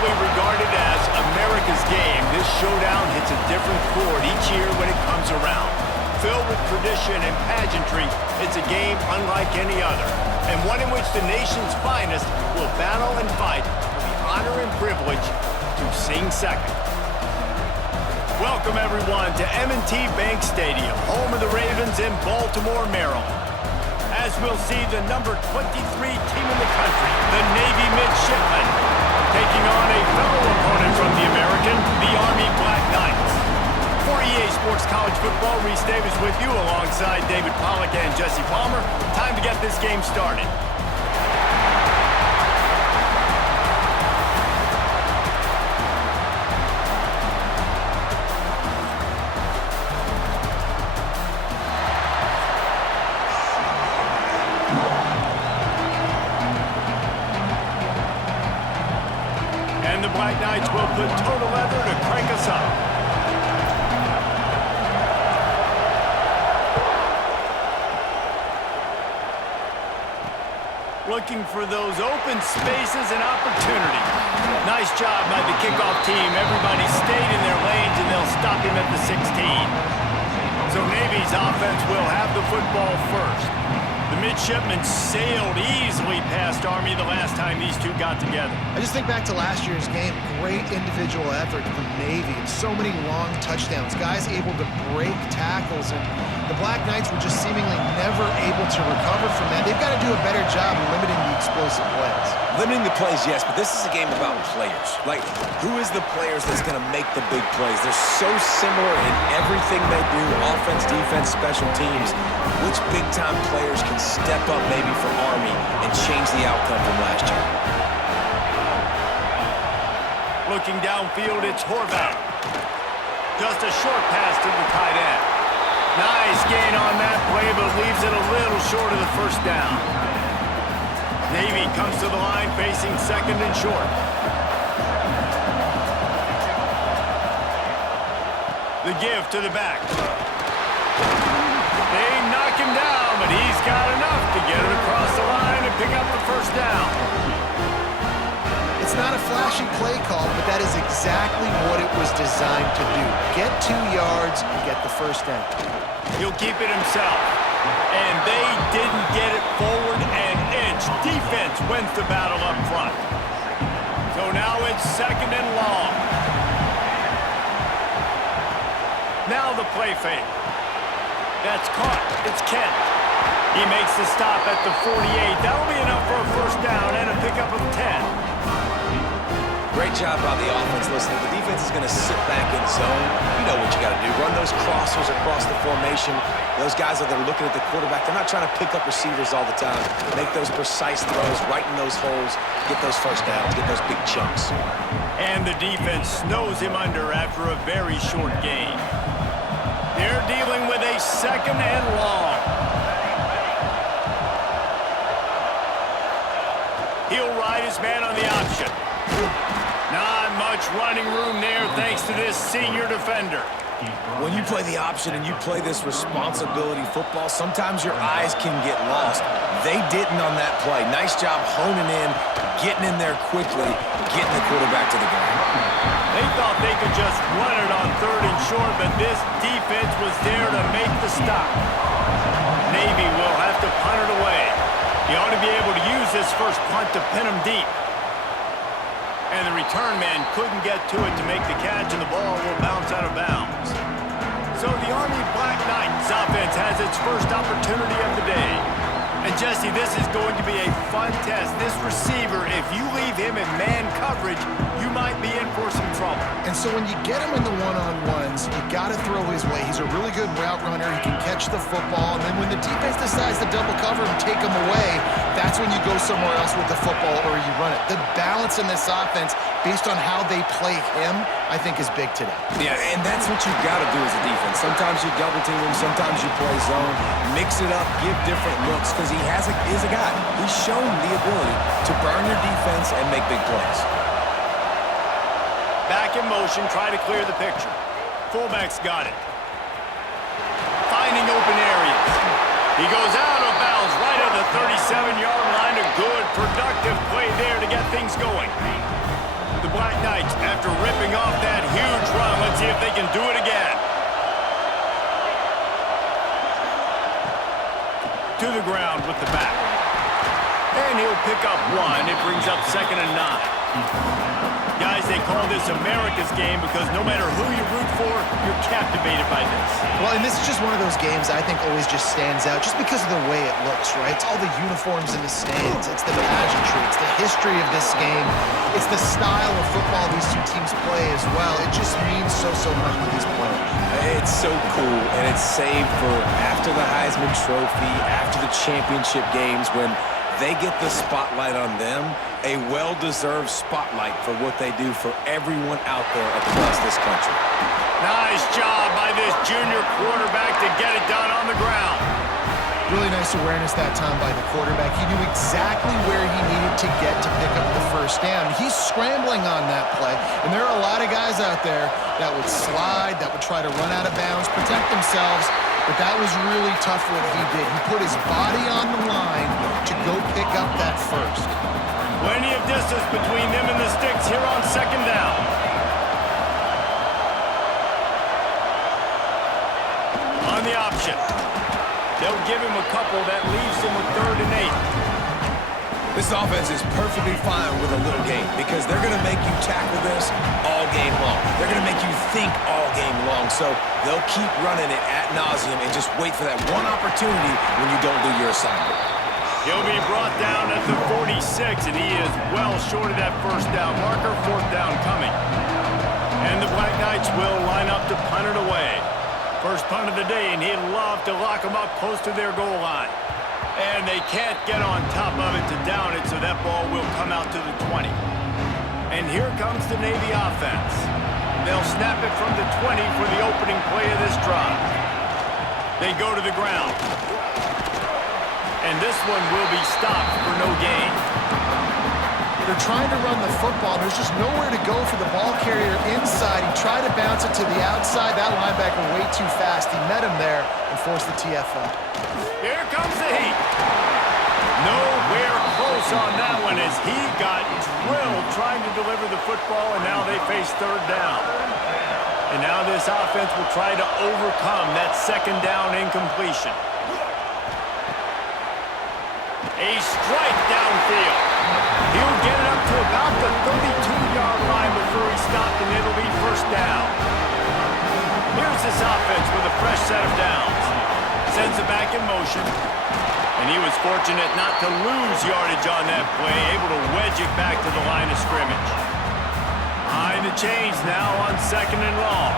widely regarded as America's game, this showdown hits a different chord each year when it comes around. Filled with tradition and pageantry, it's a game unlike any other, and one in which the nation's finest will battle and fight for the honor and privilege to sing second. Welcome, everyone, to M&T Bank Stadium, home of the Ravens in Baltimore, Maryland. As we'll see the number 23 team in the country, the Navy Midshipmen, taking on a fellow opponent from the American, the Army Black Knights. For EA Sports College Football, Reese Davis with you alongside David Pollack and Jesse Palmer. Time to get this game started. And the Black Knights will put total leather to crank us up. Looking for those open spaces and opportunities. Nice job by the kickoff team. Everybody stayed in their lanes, and they'll stop him at the 16. So Navy's offense will have the football first. The Midshipmen sailed easily past Army the last time these two got together. I just think back to last year's game. Great individual effort from Navy and so many long touchdowns. Guys able to break tackles, and the Black Knights were just seemingly never able to recover from that. They've got to do a better job limiting the explosive plays. Limiting the plays, yes, but this is a game about players. Like, who is the players that's going to make the big plays? They're so similar in everything they do, offense, defense, special teams. Which big-time players can step up maybe for Army and change the outcome from last year? Looking downfield, it's Horvath. Just a short pass to the tight end. Nice gain on that play, but leaves it a little short of the first down. Navy comes to the line facing second and short. The give to the back. They knock him down, but he's got enough to get it across the line and pick up the first down. It's not a flashy play call, but that is exactly what it was designed to do. Get 2 yards and get the first down. He'll keep it himself. And they didn't get it forward an inch. Defense wins the battle up front. So now it's second and long. Now the play fake. That's caught. It's Kent. He makes the stop at the 48. That'll be enough for a first down and a pickup of 10. Great job by the offense. Listen, the defense is going to sit back in zone. You know what you got to do. Run those crossers across the formation. Those guys that are looking at the quarterback, they're not trying to pick up receivers all the time. Make those precise throws, right in those holes, get those first downs, get those big chunks. And the defense snows him under after a very short gain. They're dealing with a second and long. He'll ride his man on the option. Not much running room there thanks to this senior defender. When you play the option and you play this responsibility football, sometimes your eyes can get lost. They didn't on that play. Nice job honing in, getting in there quickly, getting the quarterback to the ground. They thought they could just run it on third and short, but this defense was there to make the stop. Navy will have to punt it away. He ought to be able to use this first punt to pin him deep. And the return man couldn't get to it to make the catch, and the ball will bounce out of bounds. So the Army Black Knights offense has its first opportunity of the day. And Jesse, this is going to be a fun test. This receiver, if you leave him in man coverage, you might be in for some trouble. And so when you get him in the one-on-ones, you got to throw his way. He's a really good route runner. He can catch the football. And then when the defense decides to double cover and take him away, that's when you go somewhere else with the football or you run it. The balance in this offense, based on how they play him, I think is big today. Yeah, and that's what you've got to do as a defense. Sometimes you double team him, sometimes you play zone, mix it up, give different looks, because he is a guy. He's shown the ability to burn your defense and make big plays. Back in motion, try to clear the picture. Fullback's got it. Finding open areas. He goes out of bounds right at the 37-yard line. A good, productive play there to get things going. The the Black Knights after ripping off that huge run. Let's see if they can do it again. To the ground with the back. And he'll pick up one. It brings up 2nd and 9. Guys, they call this America's game because no matter who you root for, you're captivated by this. Well, and this is just one of those games I think always just stands out just because of the way it looks, right? It's all the uniforms in the stands. It's the pageantry. It's the history of this game. It's the style of football these two teams play as well. It just means so much to these players. It's so cool, and it's saved for after the Heisman Trophy, after the championship games, when they get the spotlight on them, a well-deserved spotlight for what they do for everyone out there across this country. Nice job by this junior quarterback to get it done on the ground. Really nice awareness that time by the quarterback. He knew exactly where he needed to get to pick up the first down. He's scrambling on that play, and there are a lot of guys out there that would slide, that would try to run out of bounds, protect themselves, but that was really tough what he did. He put his body on the line to go pick up that first. Plenty of distance between them and the sticks here on 2nd down. On the option. They'll give him a couple. That leaves him with 3rd and 8. This offense is perfectly fine with a little game because they're going to make you tackle this all game long. They're going to make you think all game long. So they'll keep running it ad nauseum and just wait for that one opportunity when you don't do your assignment. He'll be brought down at the 46, and he is well short of that first down marker. 4th down coming. And the Black Knights will line up to punt it away. First punt of the day, and he'd love to lock them up close to their goal line. And they can't get on top of it to down it, so that ball will come out to the 20. And here comes the Navy offense. They'll snap it from the 20 for the opening play of this drive. They go to the ground. And this one will be stopped for no gain. They're trying to run the football. There's just nowhere to go for the ball carrier inside. He tried to bounce it to the outside. That linebacker way too fast. He met him there and forced the TFL. Here comes the heat. Nowhere close on that one as he got drilled trying to deliver the football, and now they face 3rd down. And now this offense will try to overcome that 2nd down incompletion. A strike downfield. He'll get it up to about the 32-yard line before he stopped, and it'll be 1st down. Here's this offense with a fresh set of downs. Sends it back in motion. And he was fortunate not to lose yardage on that play, able to wedge it back to the line of scrimmage. Behind the chains now on 2nd and long.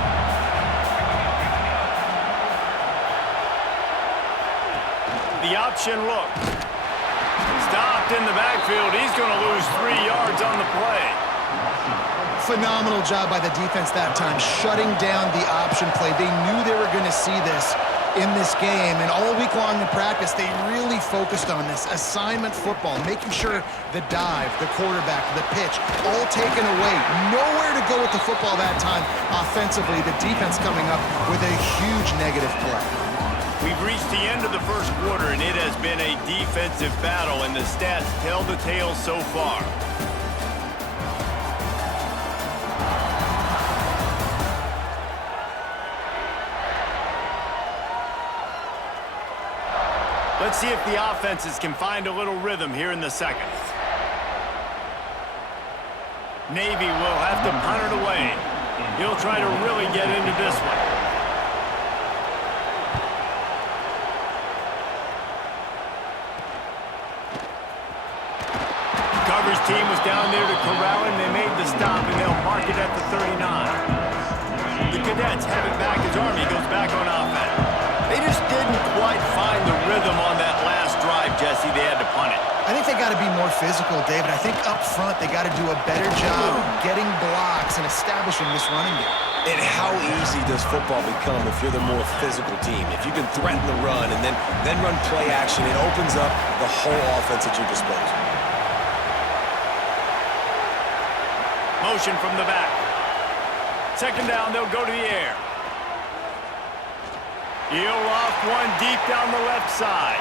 The option look. Stopped in the backfield. He's going to lose 3 yards on the play. Phenomenal job by the defense that time, shutting down the option play. They knew they were going to see this in this game, and all week long in practice, they really focused on this assignment football, making sure the dive, the quarterback, the pitch, all taken away. Nowhere to go with the football that time offensively. The defense coming up with a huge negative play. We've reached the end of the first quarter, and it has been a defensive battle, and the stats tell the tale so far. Let's see if the offenses can find a little rhythm here in the second. Navy will have to punt it away. He'll try to really get into this one. Coverage team was down there to corral him. They made the stop, and they'll mark it at the 39. The Cadets have it back as Army goes back on offense. They just didn't quite find the rhythm on that last drive, Jesse. They had to punt it. I think they got to be more physical, David. I think up front they got to do a better job getting blocks and establishing this running game. And how easy does football become if you're the more physical team? If you can threaten the run and then run play action, it opens up the whole offense at your disposal. Motion from the back. 2nd down, they'll go to the air. He'll off one deep down the left side.